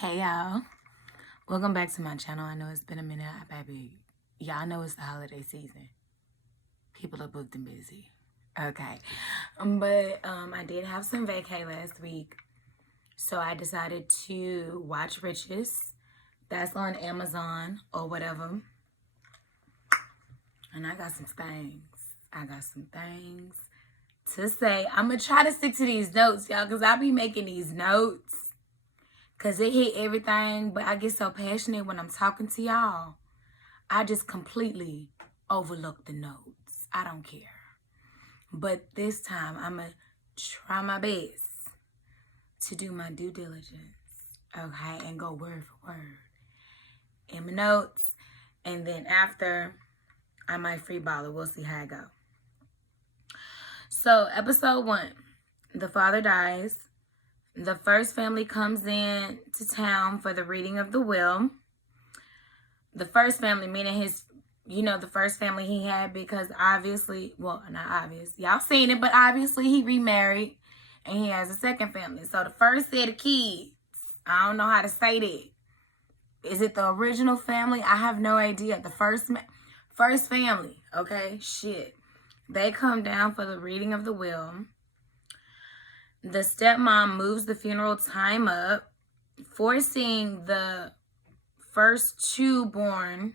Hey y'all, welcome back to my channel. I know it's been a minute, baby. Y'all know it's the holiday season. People are booked and busy. Okay, but I did have some vacay last week, so I decided to watch Riches. That's on Amazon or whatever. And I got some things to say. I'm gonna try to stick to these notes, y'all, because I be making these notes. Because it hit everything, but I get so passionate when I'm talking to y'all. I just completely overlook the notes. I don't care. But this time, I'm going to try my best to do my due diligence, okay, and go word for word in my notes. And then after, I might free ball it. We'll see how it go. So, episode 1, the father dies. The first family comes in to town for the reading of the will. The first family, meaning the first family he had, because obviously, well, not obvious, y'all seen it, but obviously he remarried and he has a second family. So the first set of kids, I don't know how to say that. Is it the original family? I have no idea. The first family, okay? Shit. They come down for the reading of the will. The stepmom moves the funeral time up, forcing the firstborn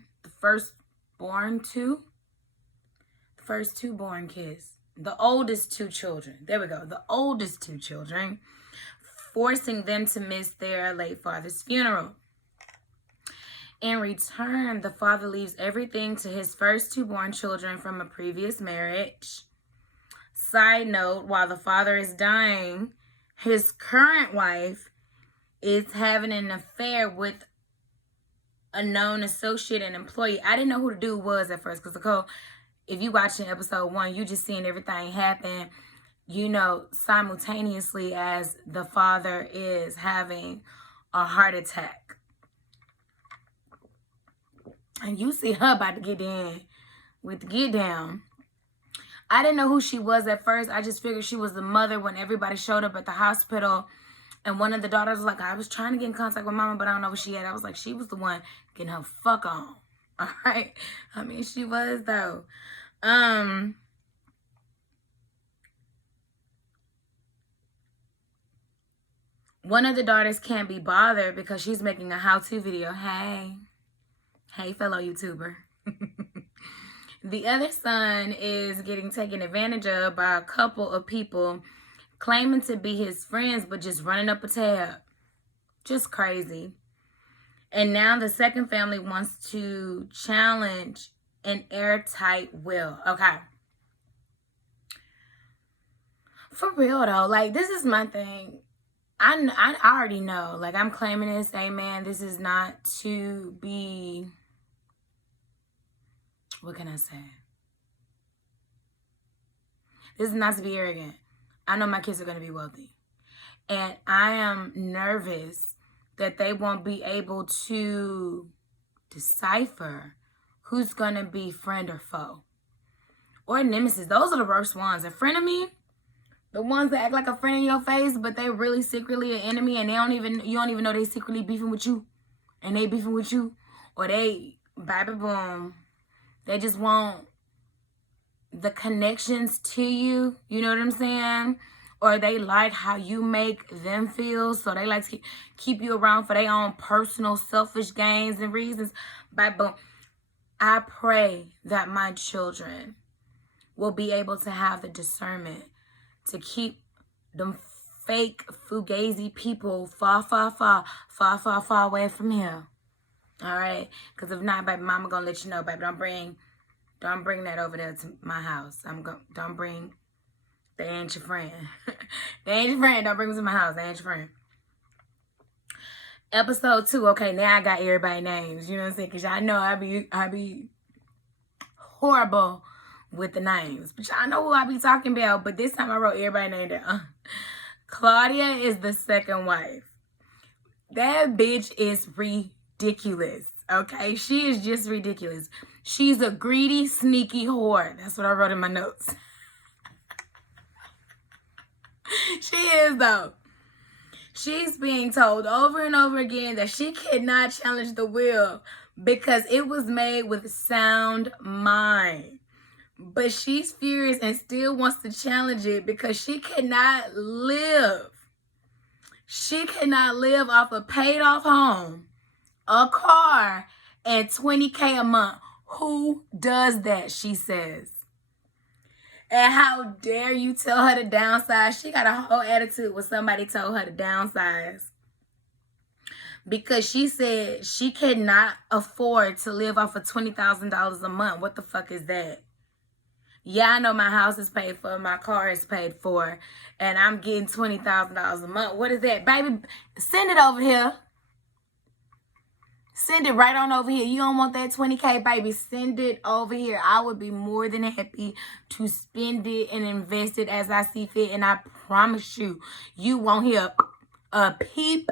kids, the oldest two children, there we go, the oldest two children, forcing them to miss their late father's funeral. In return, the father leaves everything to his first two born children from a previous marriage. Side note, while the father is dying, his current wife is having an affair with a known associate and employee. I didn't know who the dude was at first, because Nicole, if you watching episode 1, you just seeing everything happen, simultaneously as the father is having a heart attack. And you see her about to get in with the get down. I didn't know who she was at first. I just figured she was the mother when everybody showed up at the hospital. And one of the daughters was like, I was trying to get in contact with mama, but I don't know what she had. I was like, she was the one getting her fuck on. All right. I mean, she was, though. One of the daughters can't be bothered because she's making a how-to video. Hey, fellow YouTuber. The other son is getting taken advantage of by a couple of people claiming to be his friends, but just running up a tab. Just crazy. And now the second family wants to challenge an airtight will. Okay. For real, though. Like, this is my thing. I already know. Like, I'm claiming this. Amen. This is not to be... What can I say? This is not to be arrogant. I know my kids are going to be wealthy. And I am nervous that they won't be able to decipher who's going to be friend or foe. Or nemesis. Those are the worst ones. A frenemy, the ones that act like a friend in your face, but they really secretly an enemy, and you don't even know they secretly beefing with you. And they beefing with you. Or they, baby boom, they just want the connections to you. You know what I'm saying? Or they like how you make them feel. So they like to keep you around for their own personal selfish gains and reasons. Baby boom. I pray that my children will be able to have the discernment to keep them fake fugazi people far away from here. All right? Because if not, baby, mama gonna let you know, baby, don't bring that over there to my house. Don't bring, they ain't your friend. They ain't your friend. Don't bring them to my house. They ain't your friend. Episode 2. Okay, now I got everybody's names. You know what I'm saying? Because y'all know I be horrible with the names. But y'all know who I be talking about. But this time I wrote everybody's name down. Claudia is the second wife. That bitch is ridiculous. Okay? She is just ridiculous. She's a greedy, sneaky whore. That's what I wrote in my notes. She is, though. She's being told over and over again that she cannot challenge the will because it was made with sound mind. But she's furious and still wants to challenge it because she cannot live. She cannot live off a paid off home, a car, and $20K a month. Who does that, she says. And how dare you tell her to downsize? She got a whole attitude when somebody told her to downsize. Because she said she cannot afford to live off of $20,000 a month. What the fuck is that? Yeah, I know my house is paid for, my car is paid for, and I'm getting $20,000 a month. What is that? Baby, send it over here. Send it right on over here. You don't want that $20K, baby. Send it over here. I would be more than happy to spend it and invest it as I see fit. And I promise you, you won't hear a peep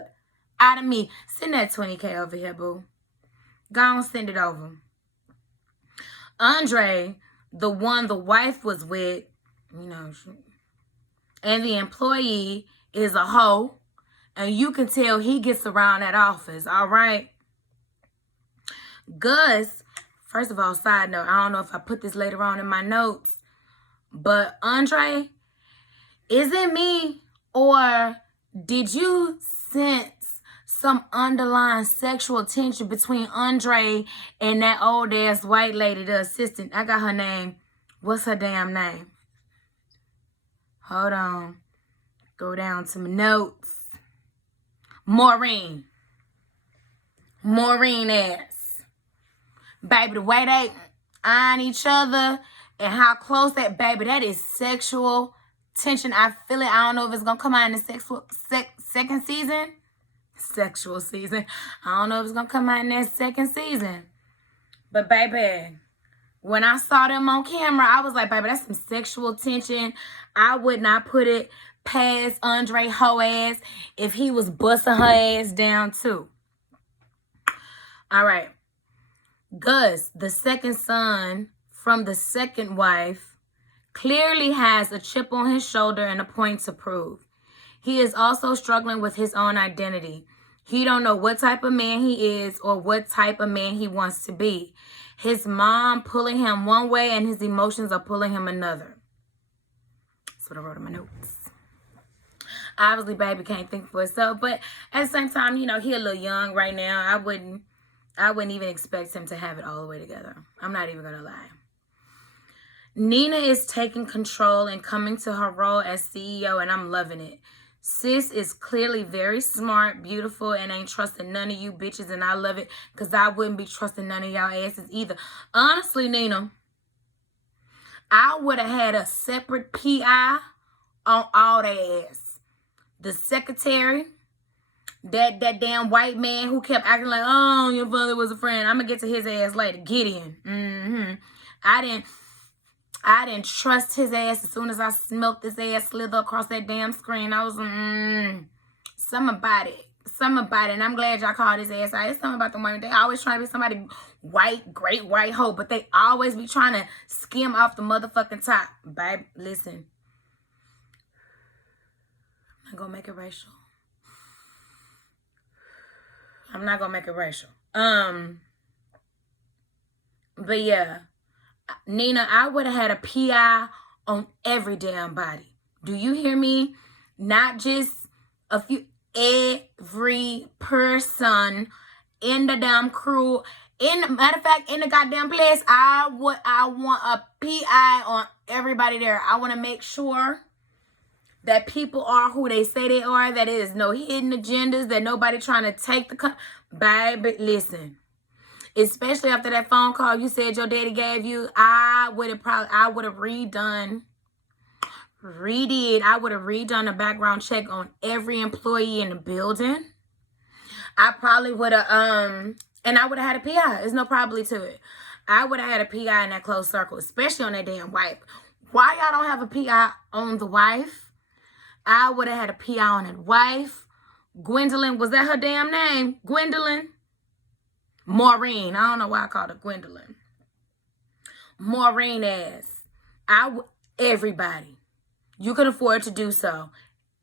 out of me. Send that $20K over here, boo. Go on, send it over. Andre, the one the wife was with, and the employee is a hoe. And you can tell he gets around that office, all right? Gus, first of all, side note, I don't know if I put this later on in my notes, but Andre, is it me or did you sense some underlying sexual tension between Andre and that old ass white lady, the assistant? I got her name. What's her damn name? Hold on. Go down to my notes. Maureen ass. Baby, the way they eyeing each other and how close that, baby, that is sexual tension. I feel it. I don't know if it's going to come out in the second season. Sexual season. I don't know if it's going to come out in that second season. But, baby, when I saw them on camera, I was like, baby, that's some sexual tension. I would not put it past Andre hoe ass if he was busting her ass down, too. All right. Gus, the second son from the second wife, clearly has a chip on his shoulder and a point to prove. He is also struggling with his own identity. He don't know what type of man he is or what type of man he wants to be. His mom pulling him one way and his emotions are pulling him another. That's what I wrote in my notes. Obviously, baby can't think for himself, but at the same time, he a little young right now. I wouldn't even expect him to have it all the way together. I'm not even going to lie. Nina is taking control and coming to her role as CEO, and I'm loving it. Sis is clearly very smart, beautiful, and ain't trusting none of you bitches, and I love it because I wouldn't be trusting none of y'all asses either. Honestly, Nina, I would have had a separate PI on all their ass. The secretary, that damn white man who kept acting like, oh, your father was a friend. I'm going to get to his ass later. Gideon. I didn't trust his ass as soon as I smelt this ass slither across that damn screen. I was something about it. And I'm glad y'all called his ass out. It's something about the women. They always trying to be somebody white, great white hoe, but they always be trying to skim off the motherfucking top. Babe, listen. I'm not going to make it racial. But yeah, Nina, I would have had a PI on every damn body. Do you hear me? Not just a few, every person in the damn crew. Matter of fact, in the goddamn place, I want a PI on everybody there. I want to make sure that people are who they say they are, that it is no hidden agendas, that nobody trying to take the... Baby, listen. Especially after that phone call you said your daddy gave you, I would have redone a background check on every employee in the building. I probably would have, and I would have had a PI. There's no probably to it. I would have had a PI in that close circle, especially on that damn wife. Why y'all don't have a PI on the wife? I would have had a PI on that wife. Gwendolyn, was that her damn name? Gwendolyn? Maureen. I don't know why I called her Gwendolyn. Maureen ass. Everybody. You can afford to do so.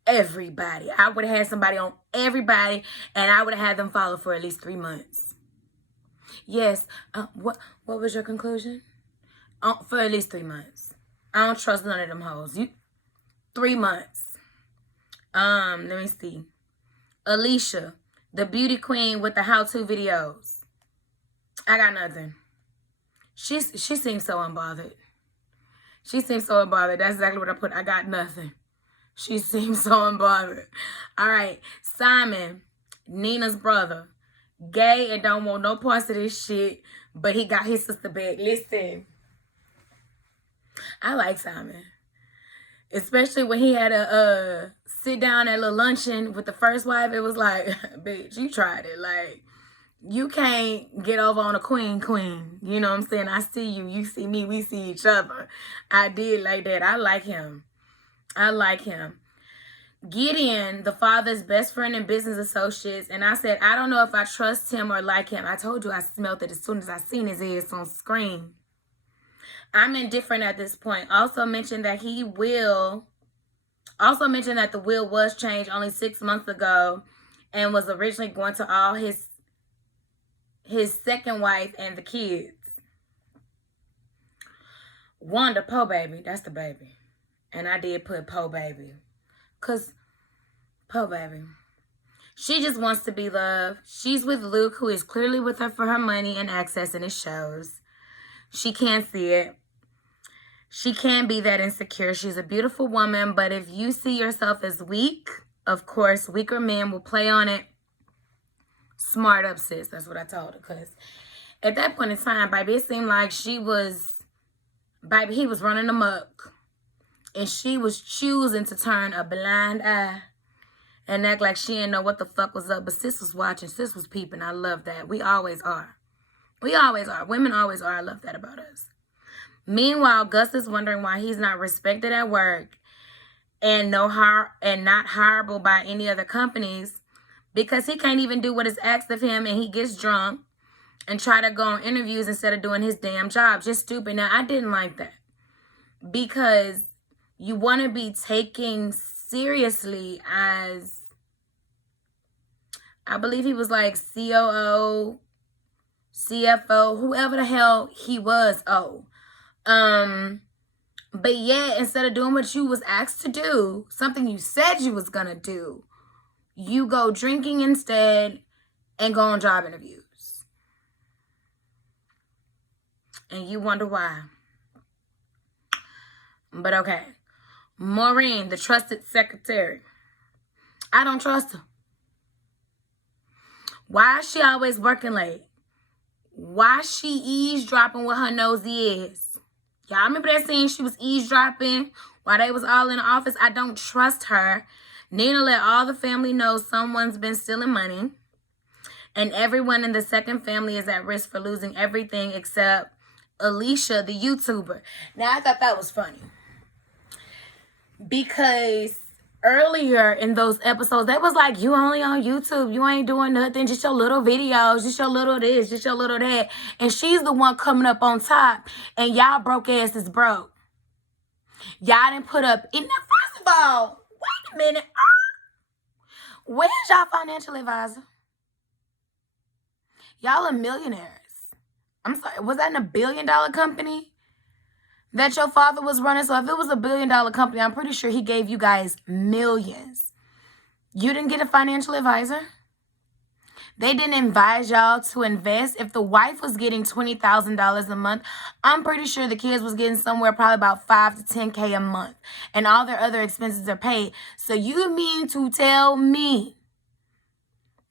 everybody. I would have had somebody on everybody, and I would have had them follow for at least 3 months. Yes. What was your conclusion? For at least 3 months. I don't trust none of them hoes. 3 months. Let me see. Alicia, the beauty queen with the how-to videos. I got nothing. She seems so unbothered. She seems so unbothered. That's exactly what I put. I got nothing. She seems so unbothered. All right. Simon, Nina's brother. Gay and don't want no parts of this shit, but he got his sister back. Listen. I like Simon. Especially when he had a sit down at a little luncheon with the first wife. It was like, bitch, you tried it. Like, you can't get over on a queen. You know what I'm saying? I see you. You see me. We see each other. I did like that. I like him. Gideon, the father's best friend and business associates. And I said, I don't know if I trust him or like him. I told you I smelled it as soon as I seen his ass on screen. I'm indifferent at this point. Also mentioned that the will was changed only 6 months ago and was originally going to all his second wife and the kids. Wanda, Po Baby. That's the baby. And I did put Po Baby. Because Po Baby. She just wants to be loved. She's with Luke, who is clearly with her for her money and access, and it shows. She can't see it. She can't be that insecure. She's a beautiful woman, but if you see yourself as weak, of course, weaker men will play on it. Smart up, sis. That's what I told her. Because at that point in time, baby, it seemed like he was running amok. And she was choosing to turn a blind eye and act like she didn't know what the fuck was up. But sis was watching. Sis was peeping. I love that. We always are. Women always are. I love that about us. Meanwhile, Gus is wondering why he's not respected at work and not hireable by any other companies, because he can't even do what is asked of him, and he gets drunk and try to go on interviews instead of doing his damn job. Just stupid. Now, I didn't like that, because you want to be taken seriously as, I believe he was like COO, CFO, whoever the hell he was. But yeah, instead of doing what you was asked to do, something you said you was gonna do, you go drinking instead and go on job interviews. And you wonder why. But okay. Maureen, the trusted secretary. I don't trust her. Why is she always working late? Why is she eavesdropping with her nosy is? Y'all remember that scene? She was eavesdropping while they was all in the office. I don't trust her. Nina let all the family know someone's been stealing money. And everyone in the second family is at risk for losing everything except Alicia, the YouTuber. Now, I thought that was funny, because earlier in those episodes, they was like, you only on YouTube. You ain't doing nothing. Just your little videos. Just your little this. Just your little that. And she's the one coming up on top. And y'all broke asses broke. Y'all didn't put up... First of all, wait a minute. Where's y'all financial advisor? Y'all are millionaires. I'm sorry. Was that in $1 billion company that your father was running? So if it was $1 billion company, I'm pretty sure he gave you guys millions. You didn't get a financial advisor? They didn't advise y'all to invest. If the wife was getting $20,000 a month, I'm pretty sure the kids was getting somewhere probably about $5 to $10K a month. And all their other expenses are paid. So you mean to tell me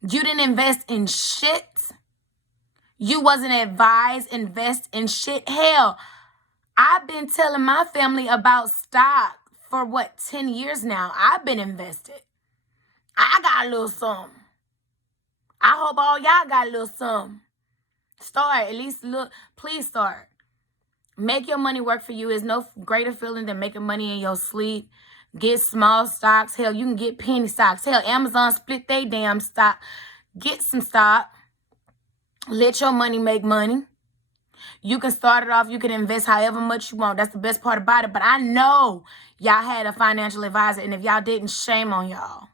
you didn't invest in shit? You wasn't advised invest in shit? Hell, I've been telling my family about stock for 10 years now. I've been invested. I got a little something. I hope all y'all got a little something. Start, at least look. Please start. Make your money work for you. There's no greater feeling than making money in your sleep. Get small stocks. Hell, you can get penny stocks. Hell, Amazon split they damn stock. Get some stock. Let your money make money. You can start it off. You can invest however much you want. That's the best part about it. But I know y'all had a financial advisor. And if y'all didn't, shame on y'all.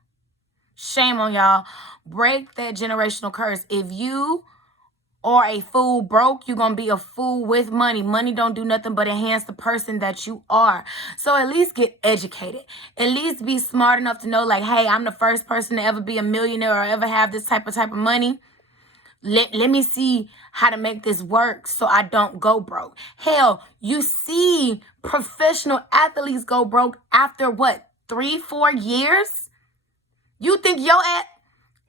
Shame on y'all. Break that generational curse. If you are a fool broke, you're going to be a fool with money. Money don't do nothing but enhance the person that you are. So at least get educated. At least be smart enough to know, like, hey, I'm the first person to ever be a millionaire or ever have this type of money. Let me see how to make this work so I don't go broke. Hell, you see professional athletes go broke after what, 3-4 years? You think your ass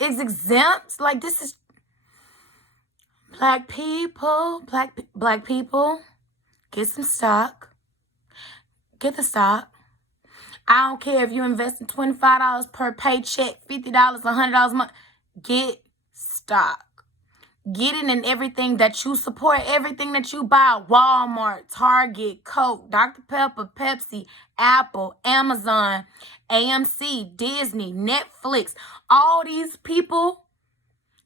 is exempt? Like, this is black people, black people, get some stock. Get the stock. I don't care if you invest in $25 per paycheck, $50, $100 a month. Get stock. Get it in everything that you support, everything that you buy. Walmart, Target, Coke, Dr. Pepper, Pepsi, Apple, Amazon, AMC, Disney, Netflix. All these people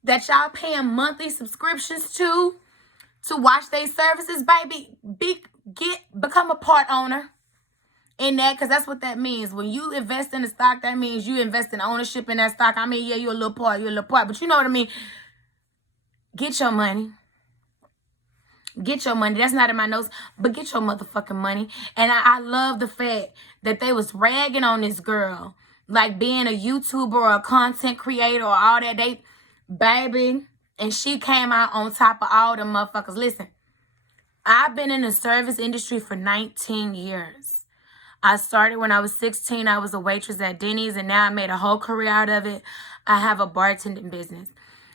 that y'all paying monthly subscriptions to watch their services, baby, become a part owner in that, because that's what that means. When you invest in the stock, that means you invest in ownership in that stock. I mean, yeah, you're a little part, but you know what I mean. Get your money. Get your money. That's not in my notes, but get your motherfucking money. And I love the fact that they was ragging on this girl, like being a YouTuber or a content creator or all that. Baby, and she came out on top of all them motherfuckers. Listen, I've been in the service industry for 19 years. I started when I was 16. I was a waitress at Denny's, and now I made a whole career out of it. I have a bartending business.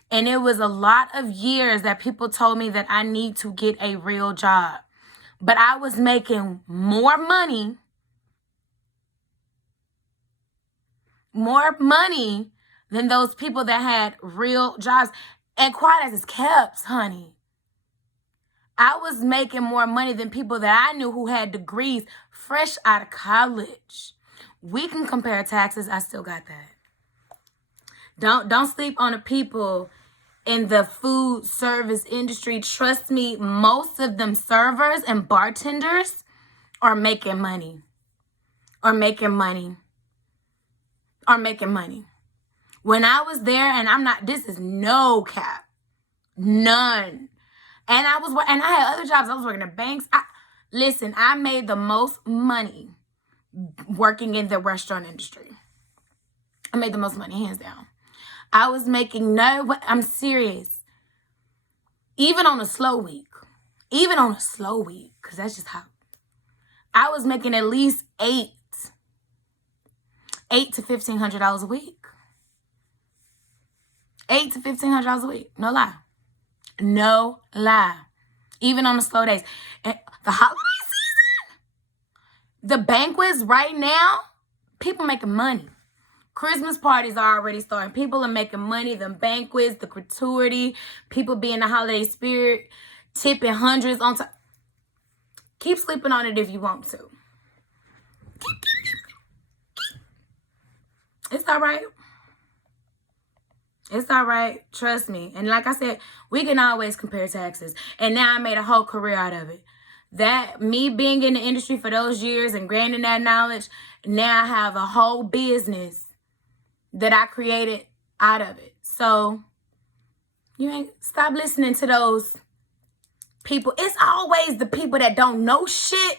And it was a lot of years that people told me that I need to get a real job. But I was making more money than those people that had real jobs. And quiet as it's kept, honey. I was making more money than people that I knew who had degrees fresh out of college. We can compare taxes. I still got that. Don't sleep on the people in the food service industry. Trust me, most of them servers and bartenders are making money. When I was there, and this is no cap, none. And I had other jobs. I was working at banks. Listen, I made the most money working in the restaurant industry. I made the most money, hands down. I was making I'm serious. Even on a slow week, because that's just how. I was making at least $8 to $1,500 a week. $8 to $1,500 a week. No lie. Even on the slow days. And the holiday season, the banquets right now, people making money. Christmas parties are already starting. People are making money. The banquets, the gratuity, people being the holiday spirit, tipping hundreds on top. Keep sleeping on it if you want to. It's all right. It's all right. Trust me. And like I said, we can always compare taxes. And now I made a whole career out of it. That, me being in the industry for those years and gaining that knowledge, now I have a whole business that I created out of it. So, stop listening to those people. It's always the people that don't know shit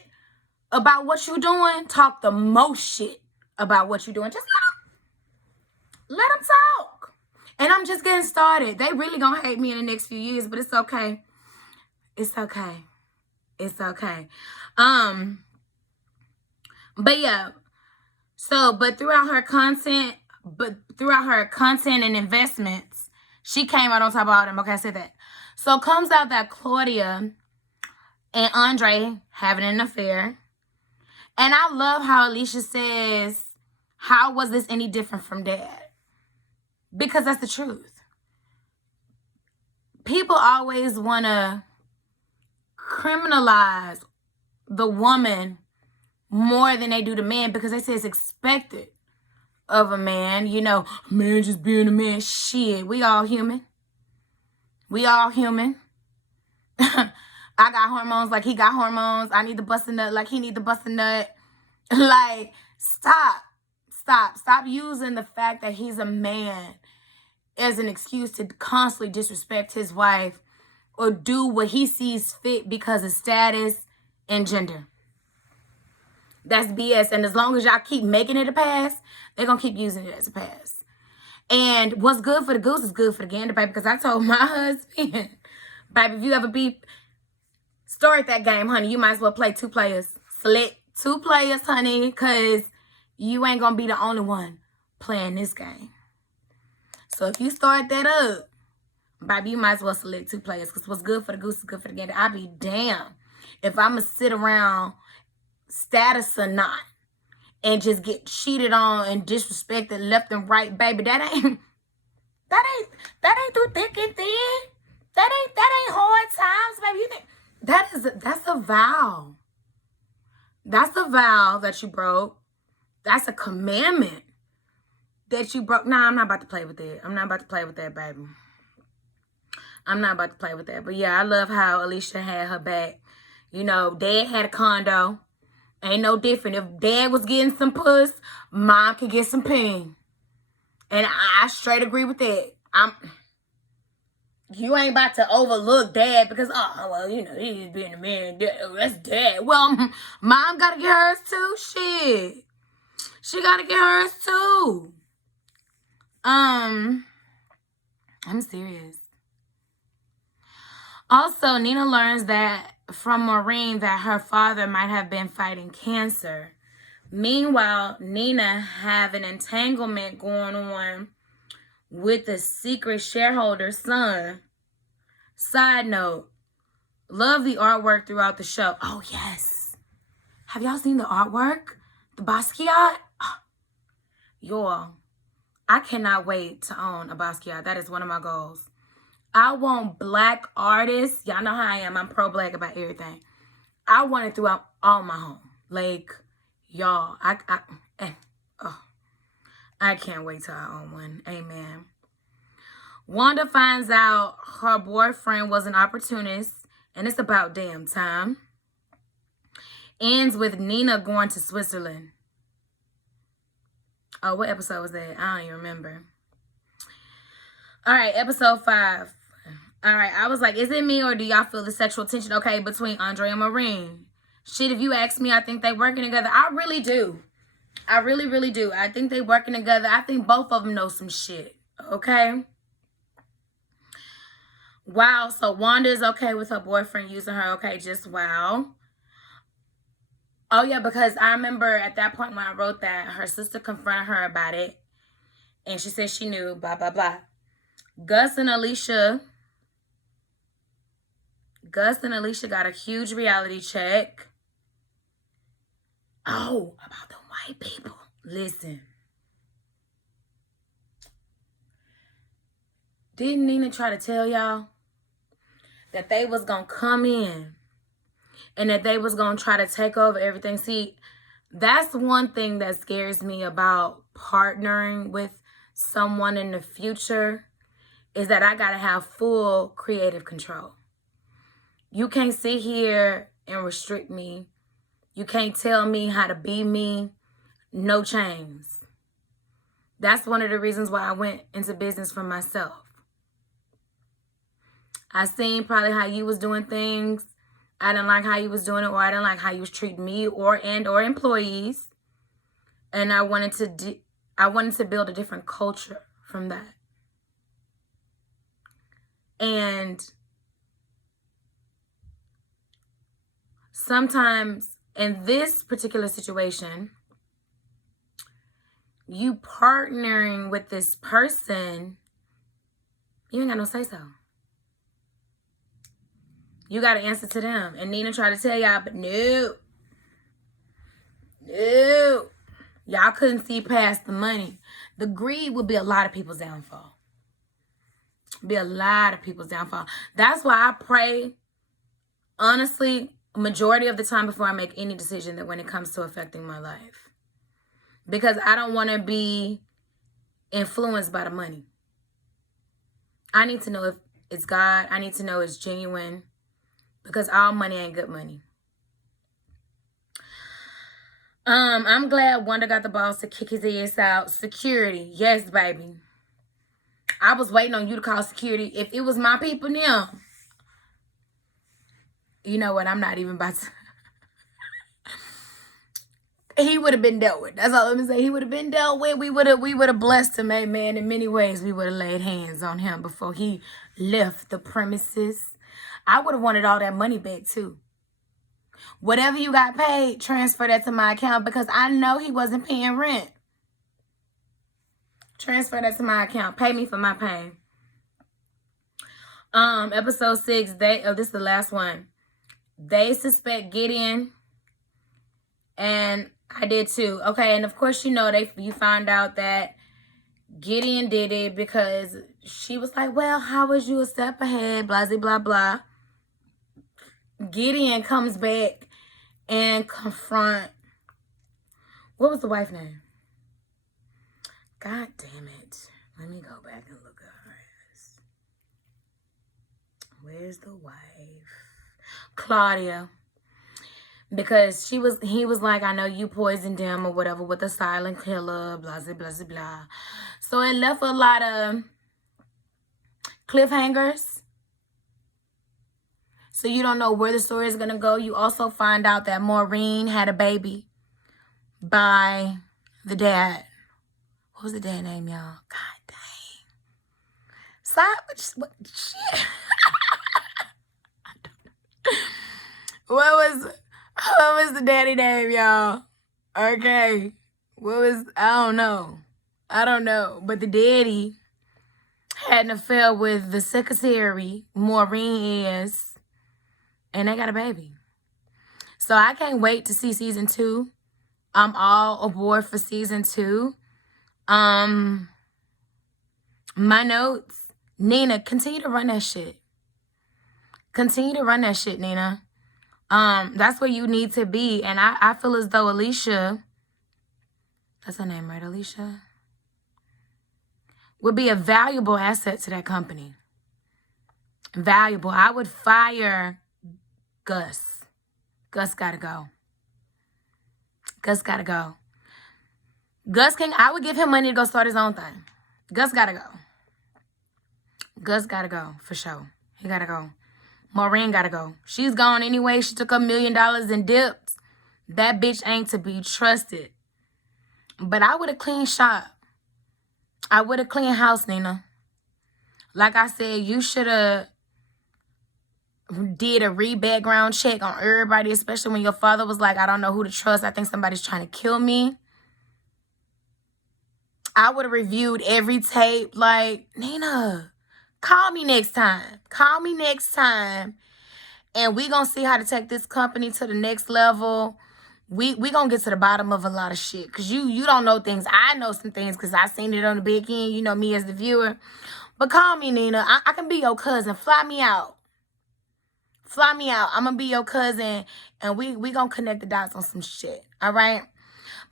about what you're doing talk the most shit about what you're doing. Just let them talk. And I'm just getting started. They really gonna hate me in the next few years, but it's okay. It's okay. But yeah. So, but throughout her content and investments, she came out on top of all them. Okay, I said that. So it comes out that Claudia and Andre having an affair. And I love how Alicia says, how was this any different from Dad? Because that's the truth. People always want to criminalize the woman more than they do the man because they say it's expected of a man. A man just being a man. Shit, we all human. I got hormones like he got hormones. I need to bust a nut like he need to bust a nut. Like, stop. Stop using the fact that he's a man as an excuse to constantly disrespect his wife or do what he sees fit because of status and gender. That's BS. And as long as y'all keep making it a pass, they're going to keep using it as a pass. And what's good for the goose is good for the gander, baby. Because I told my husband, baby, if you ever start that game, honey, you might as well play 2 players. Select 2 players, honey, because you ain't going to be the only one playing this game. So if you start that up, baby, you might as well select 2 players. Because what's good for the goose is good for the gander. I'll be damned if I'm going to sit around, status or not, and just get cheated on and disrespected left and right, baby. That ain't through thick and thin. That ain't hard times, baby. You think that's a vow. That's a vow that you broke. That's a commandment that you broke. Nah, I'm not about to play with it. I'm not about to play with that, baby. I'm not about to play with that. But yeah, I love how Alicia had her back. You know, Dad had a condo. Ain't no different. If Dad was getting some puss, Mom could get some peen. And I straight agree with that. You ain't about to overlook Dad because, oh, well, you know, he's being a man. That's Dad. Well, Mom got to get hers too. Shit. She got to get hers too. I'm serious. Also, Nina learns that from Maureen that her father might have been fighting cancer. Meanwhile, Nina have an entanglement going on with the secret shareholder's son. Side note, love the artwork throughout the show. Oh, yes. Have y'all seen the artwork? The Basquiat? Oh, y'all, I cannot wait to own a Basquiat. That is one of my goals. I want Black artists. Y'all know how I am. I'm pro-Black about everything. I want it throughout all my home. Like, y'all, I can't wait till I own one. Amen. Wanda finds out her boyfriend was an opportunist, and it's about damn time. Ends with Nina going to Switzerland. Oh, what episode was that? I don't even remember. All right, episode 5. All right, I was like, is it me or do y'all feel the sexual tension, okay, between Andre and Maureen? Shit, if you ask me, I think they working together. I really do. I really, really do. I think they working together. I think both of them know some shit, okay? Wow, so Wanda is okay with her boyfriend using her, okay, just wow. Oh, yeah, because I remember at that point when I wrote that, her sister confronted her about it, and she said she knew, blah, blah, blah. Gus and Alicia got a huge reality check. Oh, about the white people. Listen. Didn't Nina try to tell y'all that they was going to come in and that they was going to try to take over everything? See, that's one thing that scares me about partnering with someone in the future is that I got to have full creative control. You can't sit here and restrict me. You can't tell me how to be me. No chains. That's one of the reasons why I went into business for myself. I seen probably how you was doing things. I didn't like how you was doing it, or I didn't like how you was treating me or employees. And I wanted to build a different culture from that. And sometimes in this particular situation, you partnering with this person, you ain't got no say so. You got to answer to them. And Nina tried to tell y'all, but no. Y'all couldn't see past the money. The greed would be a lot of people's downfall. Be a lot of people's downfall. That's why I pray, honestly, majority of the time before I make any decision that when it comes to affecting my life. Because I don't want to be influenced by the money. I need to know if it's God. I need to know it's genuine. because all money ain't good money. I'm glad Wanda got the balls to kick his ass out. Security. Yes, baby. I was waiting on you to call security. If it was my people now, you know what? I'm not even about to. He would have been dealt with. That's all I'm gonna say. He would have been dealt with. We would have blessed him, amen. In many ways, we would have laid hands on him before he left the premises. I would have wanted all that money back too. Whatever you got paid, transfer that to my account because I know he wasn't paying rent. Transfer that to my account. Pay me for my pain. Episode 6, this is the last one. They suspect Gideon, and I did too. Okay, and of course, you find out that Gideon did it because she was like, well, how was you a step ahead? Blah, blah, blah, blah. Gideon comes back and confront, what was the wife's name? God damn it. Let me go back and look at her ass. Where's the wife? Claudia. Because he was like, I know you poisoned him or whatever with a silent killer, blah, blah, blah, blah, blah. So it left a lot of cliffhangers. So you don't know where the story is going to go. You also find out that Maureen had a baby by the dad. What was the dad's name, y'all? God dang. Stop. Shit. What was the daddy name, y'all? Okay. I don't know. But the daddy had an affair with the secretary, Maureen is. And they got a baby. So I can't wait to see season 2. I'm all aboard for season 2. My notes. Nina, continue to run that shit. Continue to run that shit, Nina. That's where you need to be. And I feel as though Alicia, that's her name, right? Alicia? Would be a valuable asset to that company. Valuable. I would fire Gus. Gus gotta go. Gus gotta go. I would give him money to go start his own thing. Gus gotta go. Gus gotta go, for sure. He gotta go. Maureen gotta go. She's gone anyway. She took $1 million and dipped. That bitch ain't to be trusted. But I would have cleaned shop. I would have cleaned house, Nina. Like I said, you should have did a background check on everybody, especially when your father was like, I don't know who to trust. I think somebody's trying to kill me. I would have reviewed every tape. Like, Nina, call me next time. Call me next time. And we going to see how to take this company to the next level. We going to get to the bottom of a lot of shit. Because you don't know things. I know some things because I seen it on the big end. You know me as the viewer. But call me, Nina. I can be your cousin. Fly me out. Fly me out. I'm going to be your cousin. And we going to connect the dots on some shit. All right?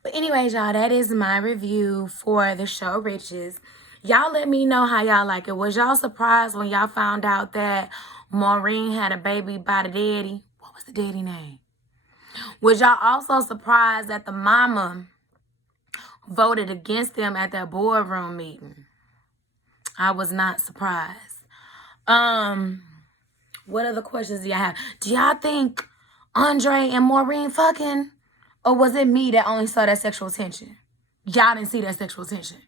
But anyways, y'all, that is my review for the show Riches. Y'all let me know how y'all like it. Was y'all surprised when y'all found out that Maureen had a baby by the daddy? What was the daddy name? Was y'all also surprised that the mama voted against them at that boardroom meeting? I was not surprised. What other questions do y'all have? Do y'all think Andre and Maureen fucking? Or was it me that only saw that sexual tension? Y'all didn't see that sexual tension.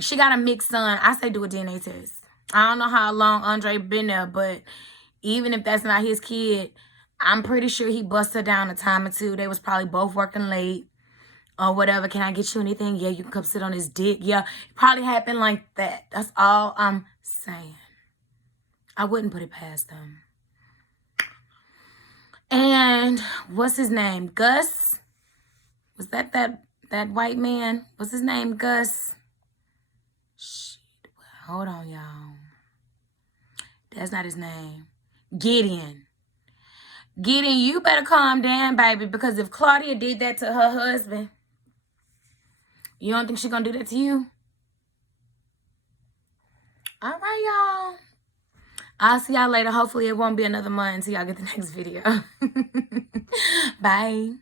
She got a mixed son. I say do a DNA test. I don't know how long Andre been there, but even if that's not his kid, I'm pretty sure he busted her down a time or two. They was probably both working late or whatever. Can I get you anything? Yeah, you can come sit on his dick. Yeah, it probably happened like that. That's all I'm saying. I wouldn't put it past them. And what's his name? Gus? Was that white man? What's his name? Gus? Shit. Hold on, y'all. That's not his name. Gideon. Gideon, you better calm down, baby, because if Claudia did that to her husband, you don't think she's gonna do that to you? All right, y'all. I'll see y'all later. Hopefully it won't be another month until y'all get the next video. Bye.